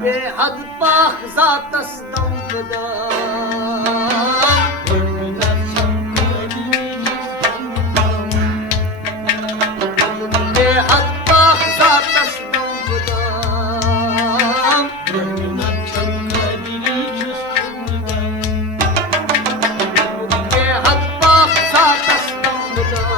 बेहद पाक ज़ातस दमदा बेहद पाक ज़ातस दमदा बेहद पाक ज़ातस दमदा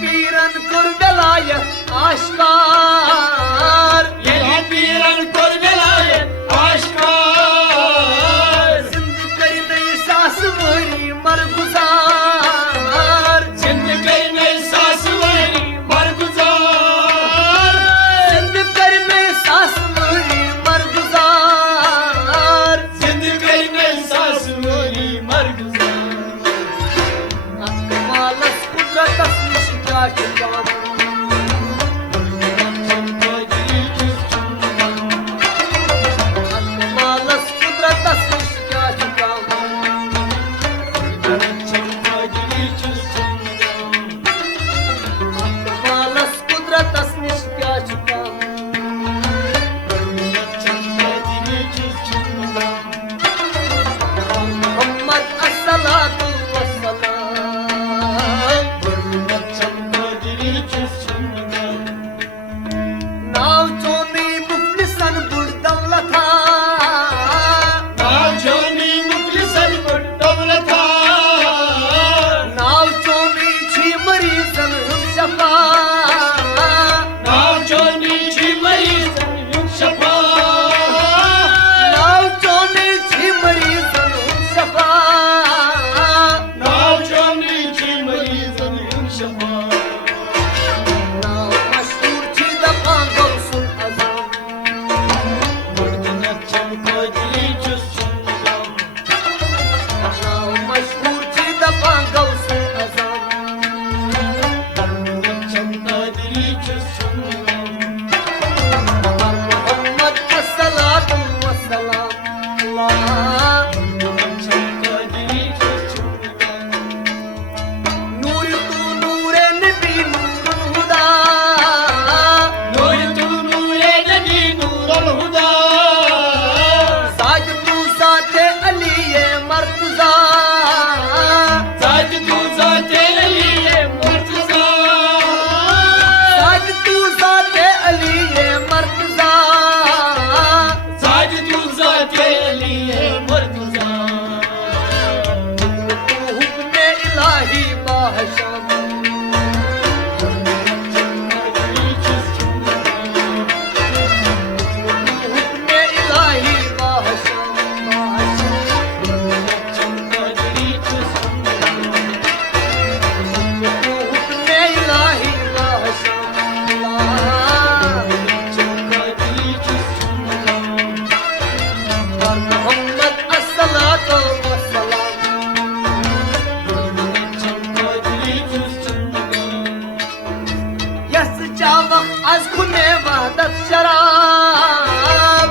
पीरन कुर विलायत आश्कार यही पीरन कुर विलायत आश्कार जिंद करी नई सास वरी मर गुजार जिंद करी नई सास वरी मर गुजार जिंद करी नई सास वरी मर गुजार जिंद करी नई सास वरी मर गुजार मालस कुदरत निश क्या काम मालस कुदरत निश क्या काम मालस कुदरत निश क्या काम मोहम्मद अस्सलातु वस्सलाम नाव चोनी मुखलिसन बुढ़ दौलत नाव चोनी छी मरीजन शफा नाव चोनी छी मरीजन शफा नाव मशहूर छी दफा गौसुल अज़म नाव मशहूर छी दफा गौसुल अज़म मोहम्मद अस्सलातु वस्सलाम नूर तू नूरे नबी नूरुल हुदा साज तू साथे अली ये मर्तज़ा साज तू साथे अली ये मर्तज़ा तू हुक्म इलाही बाहशम हुक्म इलाही बाहशम हुक्म इलाही बाहशम मोहम्मद अस्सलातु वस्सलाम यस चावक az खुने वहदत शराब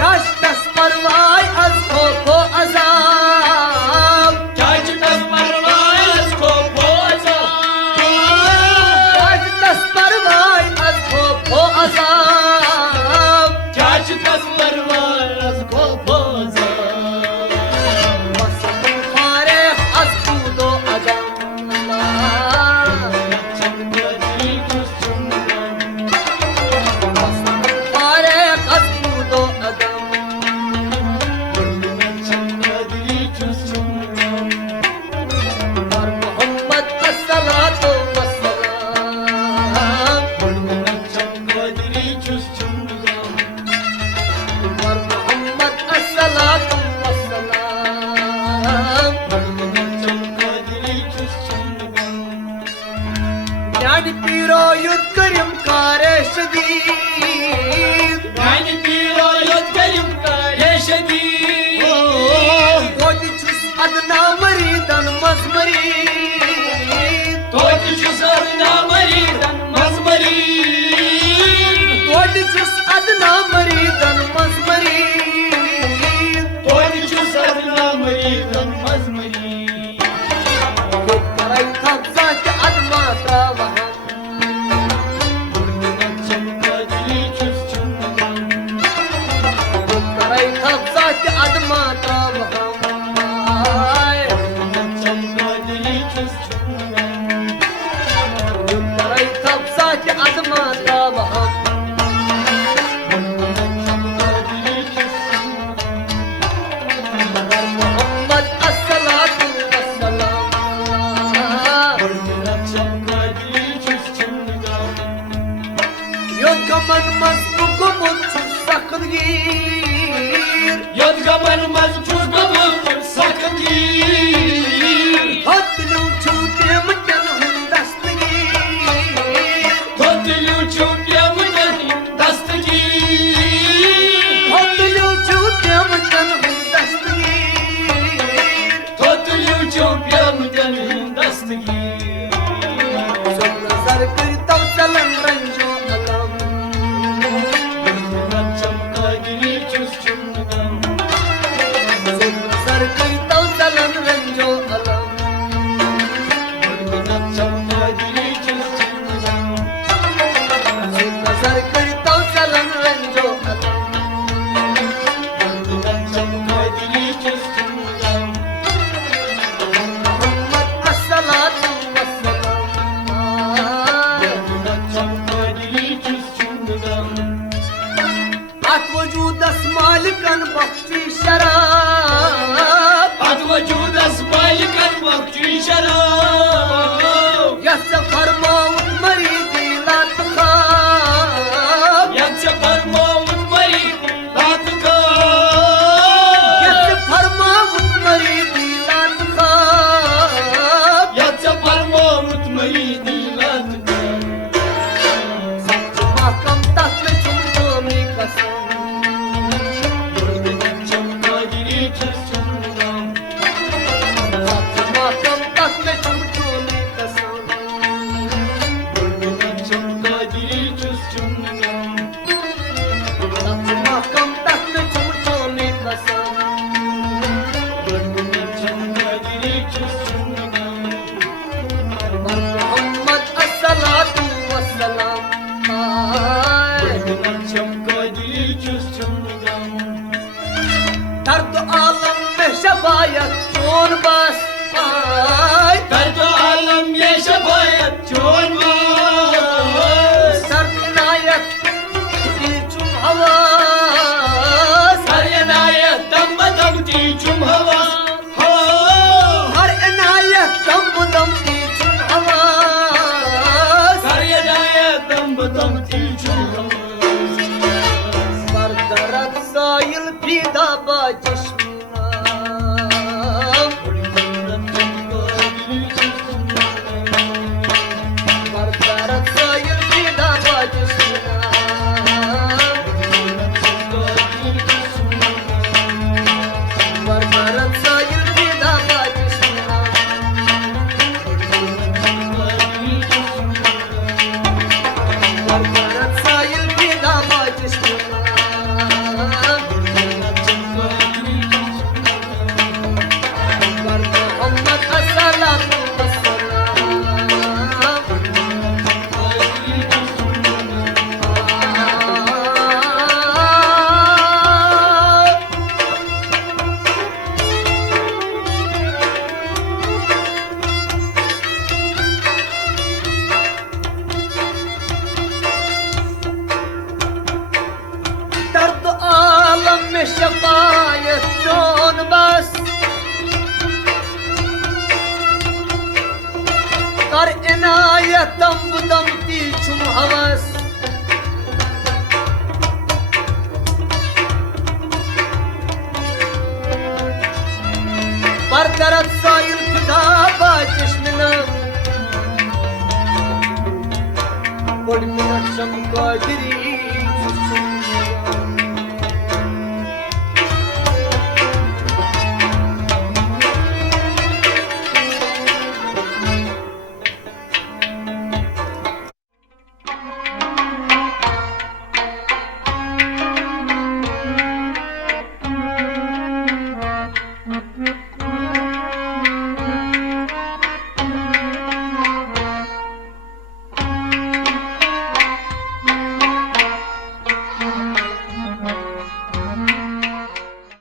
याश तस परवाय az खो अजाब याश तस परवाय az खो अजाब मसलूम फारिग az कूदो अदम फारिग az कूदो अदम मोहम्मद अस्सलातु वस्सलाम मोहम्मद अस्सलातु वस्सलाम ज्ञान पीरो युद्ध करिम कारे शदीद गोद छुस अदना मरीदन मजमरीद गोद छुस अदना मरीदन मजमरीद कराई थक जाके अदमा त्रावहम कराई थक जाके अदमा त्रावहम Dayı kalmak tüy şarap Yatsa parmağın maridi latkam Yatsa parmağın maridi Yatsa parmağın maridi latkam Yatsa parmağın maridi Saçı mahkam tatlı çumduğunu kasam Mahkam tatlı çumduğunu kasam Mahkam tatlı çumduğunu kasam Muhammed as-salatu was-salam Dard alam में शफायत चोन बस sir नायक चुम हवास हर इनायत दम दम की चुम हवास बरदरत साइल पीदा बाजश्मीना बरदरत साइल पीदा बाजश्मीना बरदरत साइल पीदा बाजश्मीना बरदरत साइल पीदा बाजश्मीना Muhammed as-salatu was-salam दर्द आलम में शफायत चोन बस कर इनायत दम दम की चुम हवस बरदरत साइल फिदा बाजश्मिना बड़ी मिनट चमका गिरी